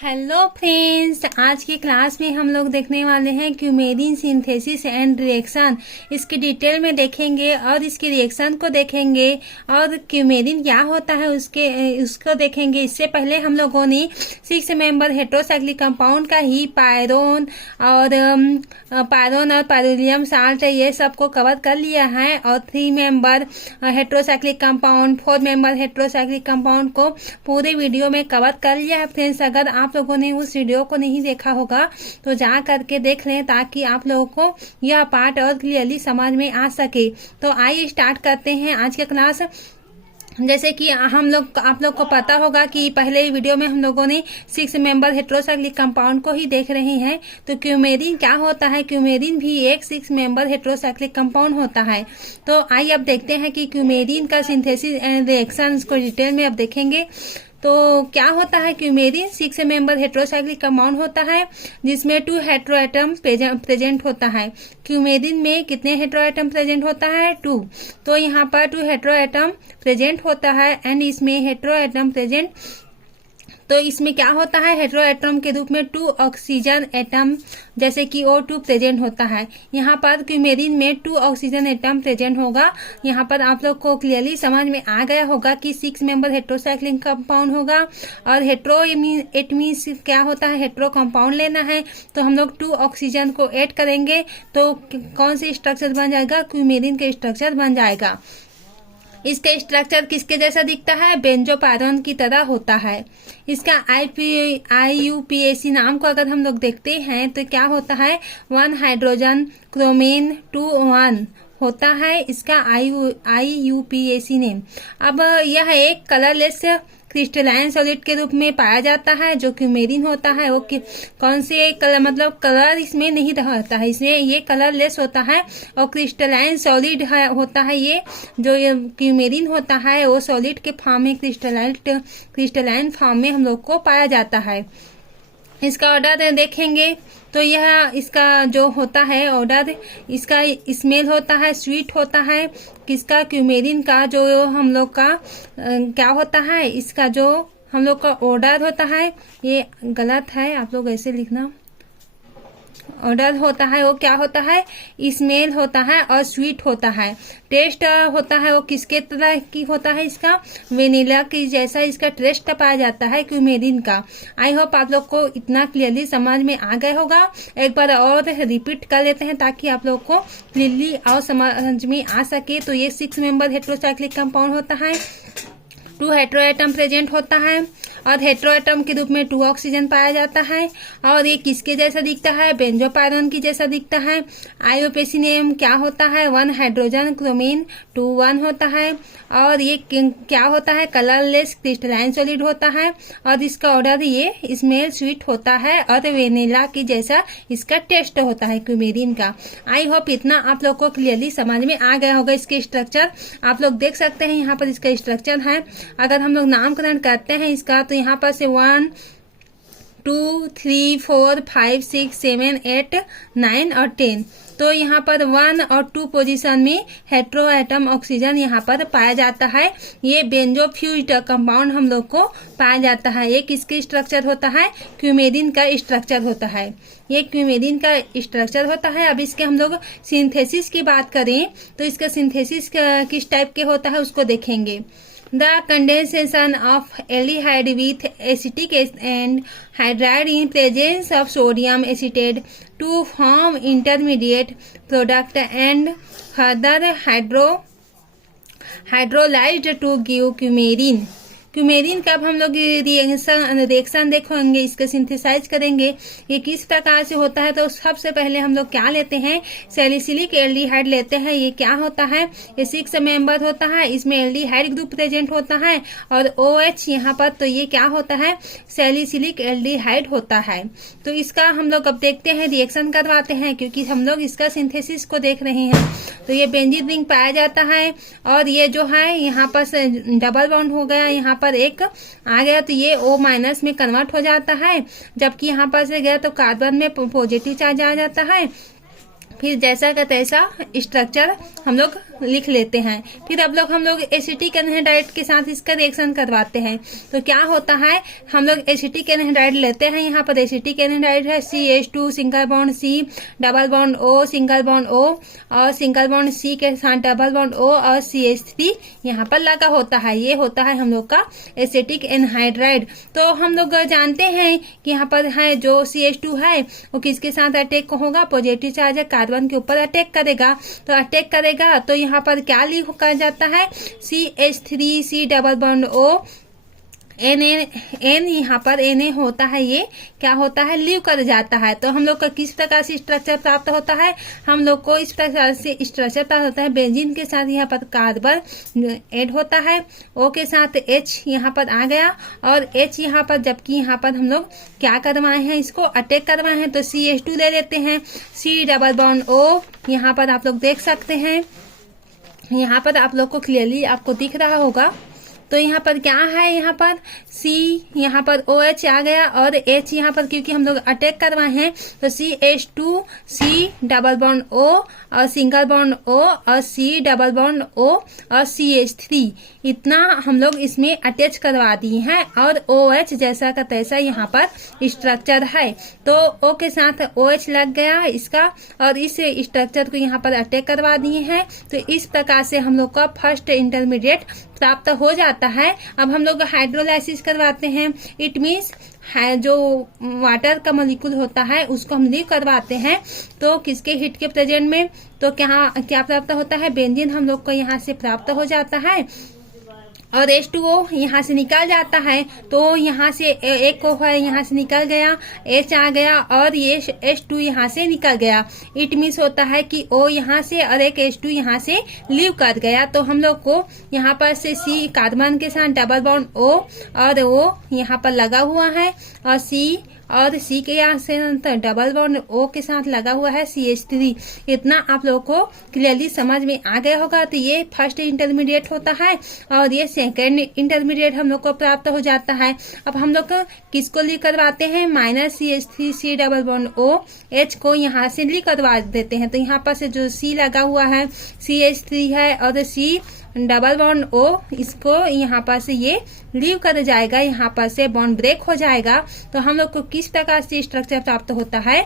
Hello friends, आज की class में हम लोग देखने वाले हैं क्यूमेरिन सिंथेसिस एंड रिएक्शन। इसकी डिटेल में देखेंगे और इसके रिएक्शन को देखेंगे और क्यूमेरिन क्या होता है उसको देखेंगे। इससे पहले हम लोगों ने 6 मेंबर हेट्रोसाइक्लिक कंपाउंड का ही पायरोन और पायरोलियम साल्ट ये सबको कवर कर लिया है और 3 member heterocyclic compound 4 member heterocyclic compound को पूरे वीडियो में कवर कर लिया है। फ्रेंड्स, अगर आप लोगों ने उस वीडियो को नहीं देखा होगा तो जा करके देख लें ताकि आप लोगों को यह पार्ट और क्लियरली समझ में आ सके। तो आइए स्टार्ट करते हैं आज की क्लास। जैसे कि आप लोग को पता होगा कि पहले वीडियो में हम लोगों ने 6 मेंबर हेट्रोसाइक्लिक कंपाउंड को ही देख रहे हैं। तो क्यूमेरिन क्या होता है? क्यूमेरिन भी एक 6 मेंबर हेट्रोसाइक्लिक कंपाउंड होता है। तो आइए अब देखते हैं कि क्यूमेरिन का सिंथेसिस एंड रिएक्शन को डिटेल में अब देखेंगे। तो क्या होता है? क्यूमेरिन 6 मेंबर हेट्रोसाइक्लिक कंपाउंड होता है जिसमें 2 हेट्रो एटम प्रेजेंट होता है। क्यूमेरिन में कितने हेट्रो एटम प्रेजेंट होता है? 2। तो यहाँ पर 2 हेट्रो एटम प्रेजेंट होता है एंड इसमें हेट्रो एटम प्रेजेंट। तो इसमें क्या होता है? हेट्रो एटम के रूप में 2 ऑक्सीजन एटम जैसे कि O2 प्रेजेंट होता है। यहाँ पर क्यूमेरिन में 2 ऑक्सीजन एटम प्रेजेंट होगा। यहाँ पर आप लोग को क्लियरली समझ में आ गया होगा कि 6 मेंबर हेट्रोसाइक्लिक कंपाउंड होगा और हेट्रो इट मीन्स क्या होता है? हेट्रो कंपाउंड लेना है तो हम लोग 2 ऑक्सीजन को ऐड करेंगे तो कौन सी स्ट्रक्चर बन जाएगा? क्यूमेरिन का स्ट्रक्चर बन जाएगा। इसका स्ट्रक्चर किसके जैसा दिखता है? बेंजोपायरोन की तरह होता है। इसका IUPAC नाम को अगर हम लोग देखते हैं तो क्या होता है? 1 हाइड्रोजन क्रोमीन 2 1 होता है इसका IUPAC नेम। अब यह एक कलरलेस क्रिस्टलाइन सॉलिड के रूप में पाया जाता है। जो क्यूमेरिन होता है वो कौन से कलर मतलब कलर इसमें नहीं रहता है, इसमें ये कलरलेस होता है और क्रिस्टलाइन सॉलिड होता है। ये जो क्यूमेरिन होता है वो सॉलिड के फॉर्म में क्रिस्टलाइन फॉर्म में हम लोग को पाया जाता है। इसका ऑर्डर देखेंगे तो यह इसका जो होता है ऑर्डर, इसका स्मेल होता है स्वीट होता है। किसका? क्यूमेरिन का जो हम लोग का क्या होता है? इसका जो हम लोग का ऑर्डर होता है, ये गलत है, आप लोग ऐसे लिखना। ऑर्डर होता है वो क्या होता है? स्मेल होता है और स्वीट होता है। टेस्ट होता है वो किसके तरह की होता है? इसका वेनिला की जैसा इसका टेस्ट पाया जाता है क्यूमेरिन का। आई होप आप लोग को इतना क्लियरली समझ में आ गया होगा। एक बार और रिपीट कर लेते हैं ताकि आप लोग को क्लियरली और समझ में आ सके। तो ये 6 मेंबर हेट्रोसाइक्लिक कंपाउंड होता है, 2 हेट्रो एटम प्रेजेंट होता है और हेट्रो एटम के रूप में 2 ऑक्सीजन पाया जाता है और ये किसके जैसा दिखता है? बेंजोपायरोन की जैसा दिखता है। IUPAC नेम क्या होता है? 1 हाइड्रोजन क्रोमीन 2 1 होता है और ये क्या होता है? कलरलेस क्रिस्टलाइन सॉलिड होता है और इसका ऑर्डर ये स्मेल स्वीट होता है और वेनिला की जैसा इसका टेस्ट होता है क्यूमेरिन का। आई होप इतना आप लोग को क्लियरली समझ में आ गया होगा। इसके स्ट्रक्चर आप लोग देख सकते हैं, यहाँ पर इसका स्ट्रक्चर है। अगर हम लोग नामकरण करते हैं इसका तो यहाँ पर से 1 2 3 4 5 6 7 8 9 और 10। तो यहाँ पर 1 और 2 पोजीशन में हेट्रो एटम ऑक्सीजन यहाँ पर पाया जाता है। ये बेंजोफ्यूज्ड कंपाउंड हम लोग को पाया जाता है। ये किसके स्ट्रक्चर होता है? क्यूमेरिन का स्ट्रक्चर होता है। ये क्यूमेरिन का स्ट्रक्चर होता है। अब इसके हम लोग सिंथेसिस की बात करें तो इसका सिंथेसिस किस टाइप के होता है उसको देखेंगे। The condensation of aldehyde with acetic and hydride in presence of sodium acetate to form intermediate product and further hydrolyzed to give coumarin। क्यूमेरिन का अब हम लोग रिएक्शन देखेंगे, इसके सिंथेसाइज करेंगे। ये किस प्रकार से होता है? तो सबसे पहले हम लोग क्या लेते हैं? सैलिसिलिक एल्डिहाइड लेते हैं। ये क्या होता है? ये 6 मेंबर होता है, इसमें एल्डिहाइड ग्रुप प्रेजेंट होता है और OH यहाँ पर। तो ये क्या होता है? सैलिसिलिक एल्डिहाइड होता है। तो इसका हम लोग अब देखते हैं, रिएक्शन करवाते हैं क्योंकि हम लोग इसका सिंथेसिस को देख रहे हैं। तो ये बेंजीन रिंग पाया जाता है और ये जो है यहाँ पर डबल बॉन्ड हो गया, यहाँ पर एक आ गया तो ये O- में कन्वर्ट हो जाता है, जबकि यहाँ पर से गया तो कार्बन में पॉजिटिव चार्ज आ जाता है। फिर जैसा का तैसा स्ट्रक्चर हम लोग लिख लेते हैं। फिर अब हम लोग एसिटिक एनहाइड्राइड के साथ इसका रिएक्शन करवाते हैं। तो क्या होता है, हम लोग एसिटिक एनहाइड्राइड लेते हैं। यहाँ पर एसिटिक एनहाइड्राइड है CH2 single bond C double bond O single bond O और सिंगल बॉन्ड C के साथ डबल बॉन्ड O और CH3 यहाँ पर लगा होता है। ये होता है हम लोग का एसिटिक एनहाइड्राइड। तो हम लोग जानते हैं कि यहाँ पर है जो CH2 है वो किसके साथ अटैक होगा, पॉजिटिव चार्ज कार्बन के ऊपर अटैक करेगा। तो अटैक करेगा तो यहाँ पर क्या लिख कर जाता है, CH3C double bond O N यहाँ पर Na होता है, ये क्या होता है, लीव कर जाता है। तो हम लोग का किस प्रकार से स्ट्रक्चर प्राप्त होता है, हम लोग को इस प्रकार से स्ट्रक्चर प्राप्त होता है। बेंजीन के साथ यहाँ पर कार्बन ऐड होता है, O के साथ H यहाँ पर आ गया और H यहाँ पर, जबकि यहाँ पर हम लोग क्या करवाए हैं, इसको अटैक करवाए हैं। तो CH2 ले लेते हैं, C डबल बॉन्ड O यहाँ पर आप लोग देख सकते हैं। यहाँ पर आप लोग को क्लियरली आपको दिख रहा होगा। तो यहाँ पर क्या है, यहाँ पर C यहाँ पर OH आ गया और H यहाँ पर क्योंकि हम लोग अटैक करवाए हैं तो CH2 C double bond O और सिंगल बॉन्ड O और C डबल बॉन्ड O और CH3 इतना हम लोग इसमें अटैच करवा दिए हैं और OH जैसा का तैसा यहाँ पर स्ट्रक्चर है। तो O के साथ OH लग गया इसका और इस स्ट्रक्चर को यहाँ पर अटैक करवा दिए हैं। तो इस प्रकार से हम लोग का फर्स्ट इंटरमीडिएट प्राप्त हो जाता है। अब हम लोग हाइड्रोलाइसिस करवाते हैं। इट मीन्स जो वाटर का मॉलिक्यूल होता है उसको हम लीव करवाते हैं। तो किसके हीट के प्रेजेंट में, तो क्या प्राप्त होता है, बेंजीन हम लोग को यहाँ से प्राप्त हो जाता है और H2O यहाँ से निकल जाता है। तो यहाँ से एक को है यहाँ से निकल गया, H आ गया और ये H2 यहाँ से निकल गया। इट मीन्स होता है कि O यहाँ से और एक H2 यहाँ से लीव कर गया। तो हम लोग को यहाँ पर से C कार्बन के साथ डबल बॉन्ड O और O यहाँ पर लगा हुआ है और C के यहाँ से डबल बॉन्ड O के साथ लगा हुआ है CH3। इतना आप लोगों को क्लियरली समझ में आ गया होगा। तो ये फर्स्ट इंटरमीडिएट होता है और ये सेकेंड इंटरमीडिएट हम लोग को प्राप्त हो जाता है। अब हम लोग किसको ली करवाते हैं, minus CH3 C double bond O H को यहाँ से ली करवा देते हैं। तो यहाँ पर से जो C लगा हुआ है CH3 है और C डबल बॉन्ड O इसको यहाँ पर से ये लीव कर जाएगा, यहाँ पर से बॉन्ड ब्रेक हो जाएगा। तो हम लोग को किस प्रकार से स्ट्रक्चर प्राप्त होता है,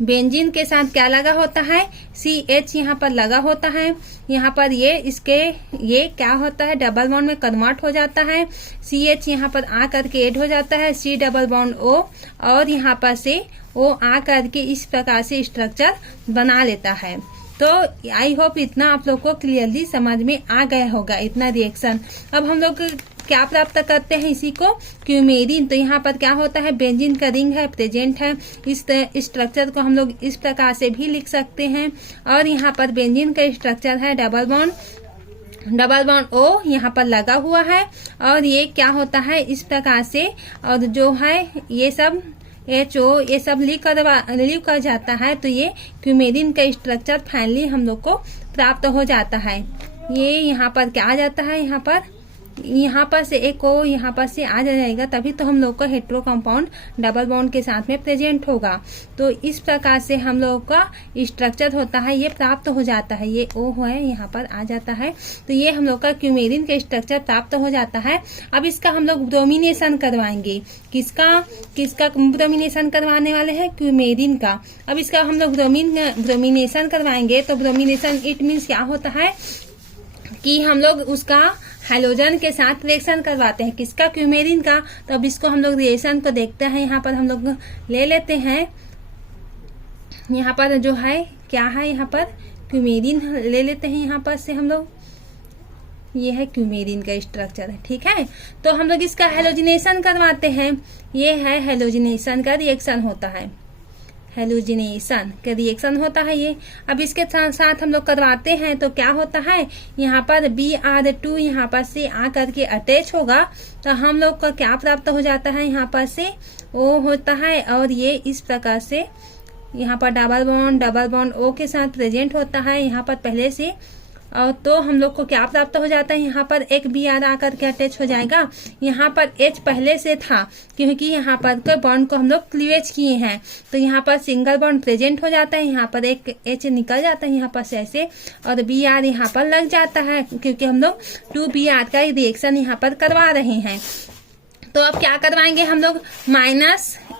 बेंजीन के साथ क्या लगा होता है, CH यहाँ पर लगा होता है। यहाँ पर ये क्या होता है, डबल बॉन्ड में कन्वर्ट हो जाता है। CH यहाँ पर आ करके ऐड हो जाता है C डबल बॉन्ड O और यहाँ पर से O आ करके इस प्रकार से स्ट्रक्चर बना लेता है। तो आई होप इतना आप लोग को क्लियरली समझ में आ गया होगा, इतना रिएक्शन। अब हम लोग क्या प्राप्त करते हैं, इसी को क्यूमेरिन। तो यहाँ पर क्या होता है, बेंजीन का रिंग है प्रेजेंट है। इस स्ट्रक्चर को हम लोग इस प्रकार से भी लिख सकते हैं। और यहाँ पर बेंजीन का स्ट्रक्चर है डबल बॉन्ड O यहाँ पर लगा हुआ है और ये क्या होता है इस प्रकार से, और जो है ये सब HO ये सब लीव कर जाता है। तो ये क्यूमेरिन का स्ट्रक्चर फाइनली हम लोग को प्राप्त हो जाता है। ये यहाँ पर क्या आ जाता है, यहाँ पर से एक O यहाँ पर से आ जाएगा, तभी तो हम लोग का हेट्रो कंपाउंड डबल बॉन्ड के साथ में प्रेजेंट होगा। तो इस प्रकार से हम लोगों का स्ट्रक्चर होता है, ये प्राप्त हो जाता है। ये O है यहाँ पर आ जाता है। तो ये हम लोग का क्यूमेरिन का स्ट्रक्चर प्राप्त हो जाता है। अब इसका हम लोग ब्रोमिनेशन करवाएंगे। किसका ब्रोमिनेशन करवाने वाले हैं, क्यूमेरिन का। अब इसका हम लोग ब्रोमिनेशन करवाएंगे। तो ब्रोमिनेशन इट मीन्स क्या होता है कि हम लोग उसका हाइड्रोजन के साथ रिएक्शन करवाते हैं, किसका, क्यूमेरिन का। तो अब इसको हम लोग रिएक्शन को देखते हैं। यहाँ पर हम लोग ले लेते हैं, यहाँ पर जो है क्या है, यहाँ पर क्यूमेरिन ले लेते हैं। यहाँ पर से हम लोग, ये है क्यूमेरिन का स्ट्रक्चर है, ठीक है। तो हम लोग इसका हेलोजिनेशन करवाते हैं। ये है हेलोजिनेशन का रिएक्शन होता है, हेलोजिनेशन का रिएक्शन होता है ये। अब इसके साथ हम लोग करवाते हैं तो क्या होता है, यहाँ पर Br2 यहाँ पर से आ करके अटैच होगा। तो हम लोग का क्या प्राप्त हो जाता है, यहाँ पर से O होता है और ये इस प्रकार से यहाँ पर डबल बॉन्ड O के साथ प्रेजेंट होता है। यहाँ पर पहले से और तो हम लोग को क्या प्राप्त हो जाता है, यहाँ पर एक बी आर आकर के अटैच हो जाएगा। यहाँ पर एच पहले से था क्योंकि यहाँ पर के बॉन्ड को हम लोग क्लीवेज किए हैं, तो यहाँ पर सिंगल बॉन्ड प्रेजेंट हो जाता है, यहाँ पर एक एच निकल जाता है यहाँ पर से ऐसे, और बी आर यहाँ पर लग जाता है क्योंकि हम लोग 2Br का रिएक्शन यहाँ पर करवा रहे हैं। तो अब क्या करवाएंगे हम लोग,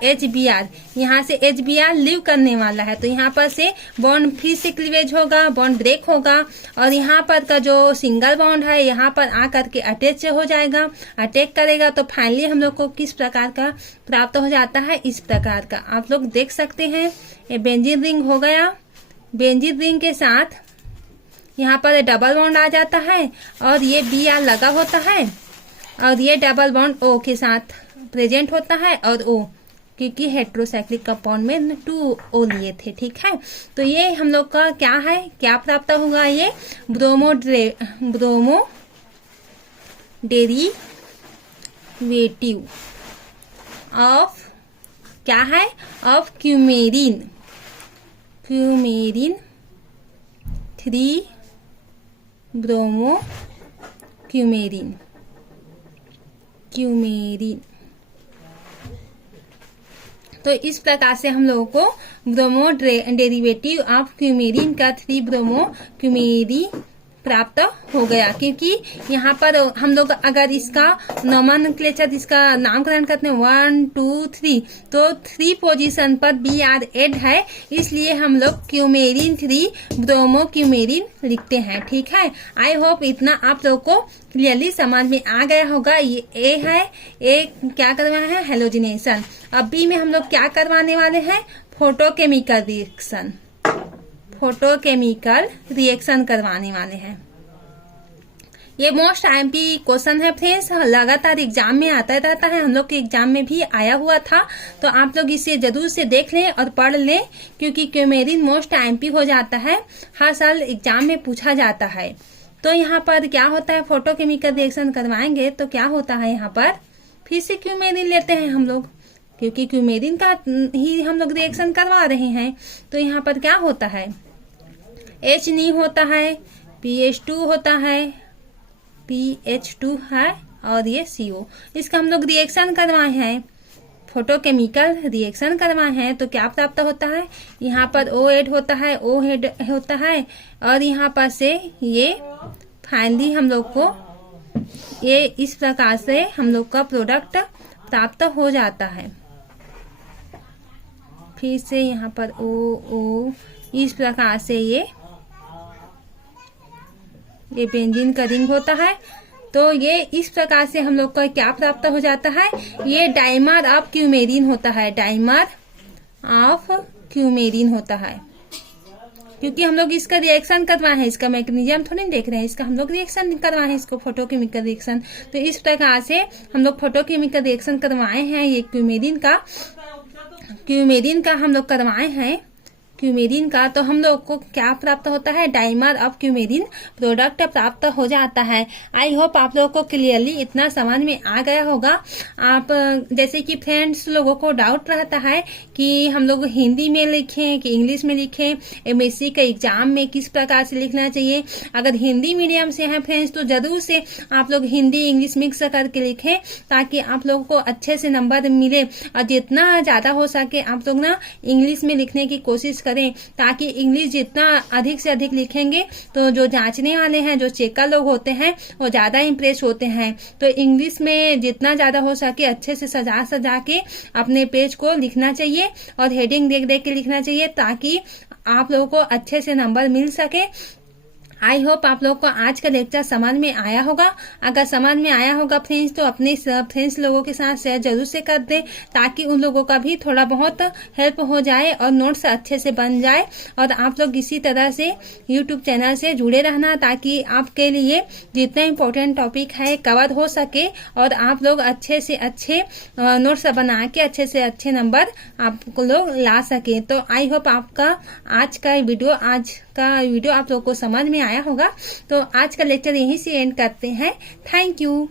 -HBr, यहाँ से HBr लीव करने वाला है, तो यहाँ पर से बॉन्ड फिर से क्लीवेज होगा, बॉन्ड ब्रेक होगा, और यहाँ पर का जो सिंगल बॉन्ड है यहाँ पर आकर के अटैच हो जाएगा, अटैक करेगा। तो फाइनली हम लोग को किस प्रकार का प्राप्त हो जाता है, इस प्रकार का आप लोग देख सकते हैं। ये बेंजीन रिंग हो गया, बेंजीन रिंग के साथ यहाँ पर डबल बॉन्ड आ जाता है और ये Br लगा होता है, और ये डबल बॉन्ड O के साथ प्रेजेंट होता है, और O क्योंकि हेट्रोसाइक्लिक कंपाउंड में 2O लिए थे, ठीक है। तो ये हम लोग का क्या है, क्या प्राप्त होगा, ये ब्रोमो डेरिवेटिव ऑफ क्या है, ऑफ क्यूमेरिन 3 ब्रोमो क्यूमेरिन। तो इस प्रकार से हम लोगों को ब्रोमो डेरिवेटिव ऑफ क्यूमेरिन का 3 ब्रोमो क्यूमेरिन प्राप्त हो गया, क्योंकि यहाँ पर हम लोग अगर इसका नोमेनक्लेचर, इसका नामकरण करते हैं 1 2 3, तो 3 पोजीशन पर Br एड है, इसलिए हम लोग क्यूमेरिन 3 ब्रोमो क्यूमेरिन लिखते हैं, ठीक है। आई होप इतना आप लोग को क्लियरली समझ में आ गया होगा। ये ए है, ए क्या करवाना है, हेलोजिनेशन। अब बी में हम लोग क्या करवाने वाले हैं, फोटोकेमिकल रिएक्शन करवाने वाले हैं। ये मोस्ट आईएमपी क्वेश्चन है फ्रेंड्स, लगातार एग्जाम में आता रहता है, हम लोग के एग्जाम में भी आया हुआ था, तो आप लोग इसे जरूर से देख लें और पढ़ लें, क्योंकि क्यूमेरिन मोस्ट आईएमपी हो जाता है, हर साल एग्जाम में पूछा जाता है। तो यहाँ पर क्या होता है, फोटोकेमिकल रिएक्शन करवाएंगे तो क्या होता है, यहाँ पर फिर से क्यूमेरिन लेते हैं हम लोग, क्योंकि क्यूमेरिन का ही हम लोग रिएक्शन करवा रहे हैं। तो यहाँ पर क्या होता है, H नहीं होता है, PH2 होता है, PH2 है, और ये CO, इसका हम लोग रिएक्शन करवाए हैं, फोटोकेमिकल रिएक्शन करवाए हैं। तो क्या प्राप्त होता है, यहाँ पर O एड होता है, O हेड होता है, और यहाँ पर से ये फाइनली हम लोग को ये इस प्रकार से हम लोग का प्रोडक्ट प्राप्त हो जाता है। फिर से यहाँ पर O इस प्रकार से ये बेंजीन का रिंग होता है। तो ये इस प्रकार से हम लोग का क्या प्राप्त हो जाता है, ये डाइमर ऑफ क्यूमेरिन होता है, डाइमर ऑफ क्यूमेरिन होता है, क्योंकि हम लोग इसका रिएक्शन करवाए हैं, इसका मैकेनिज्म थोड़ी देख रहे हैं, इसका हम लोग रिएक्शन करवाए हैं, इसको फोटोकेमिकल रिएक्शन। तो इस प्रकार से हम लोग फोटोकेमिकल रिएक्शन करवाए हैं, ये क्यूमेरिन का हम लोग करवाए हैं, क्यूमेरिन का। तो हम लोग को क्या प्राप्त होता है, डाइमर ऑफ क्यूमेरिन प्रोडक्ट प्राप्त हो जाता है। आई होप आप लोगों को क्लियरली इतना समझ में आ गया होगा। आप जैसे कि फ्रेंड्स लोगों को डाउट रहता है कि हम लोग हिंदी में लिखें कि इंग्लिश में लिखें, MSc के एग्जाम में किस प्रकार से लिखना चाहिए। अगर हिंदी मीडियम से हैं फ्रेंड्स तो जरूर से आप लोग हिंदी इंग्लिश मिक्स करके लिखें, ताकि आप लोगों को अच्छे से नंबर मिले, और जितना ज्यादा हो सके आप लोग ना इंग्लिश में लिखने की कोशिश करें, ताकि इंग्लिश जितना अधिक से अधिक लिखेंगे तो जो जांचने वाले हैं, जो चेकर लोग होते हैं, वो ज्यादा इंप्रेस होते हैं। तो इंग्लिश में जितना ज्यादा हो सके अच्छे से सजा के अपने पेज को लिखना चाहिए, और हेडिंग देख देख के लिखना चाहिए, ताकि आप लोगों को अच्छे से नंबर मिल सके। आई होप आप लोग को आज का लेक्चर समझ में आया होगा। अगर समझ में आया होगा फ्रेंड्स तो अपने फ्रेंड्स लोगों के साथ शेयर जरूर से कर दें, ताकि उन लोगों का भी थोड़ा बहुत हेल्प हो जाए और नोट्स अच्छे से बन जाए। और आप लोग इसी तरह से यूट्यूब चैनल से जुड़े रहना, ताकि आपके लिए जितना इम्पोर्टेंट टॉपिक है कवर हो सके, और आप लोग अच्छे से अच्छे नोट्स बना के अच्छे से अच्छे नंबर आप लोग ला सके। तो आई होप आपका आज का वीडियो आप लोग को समझ में आया होगा। तो आज का लेक्चर यहीं से एंड करते हैं। Thank you.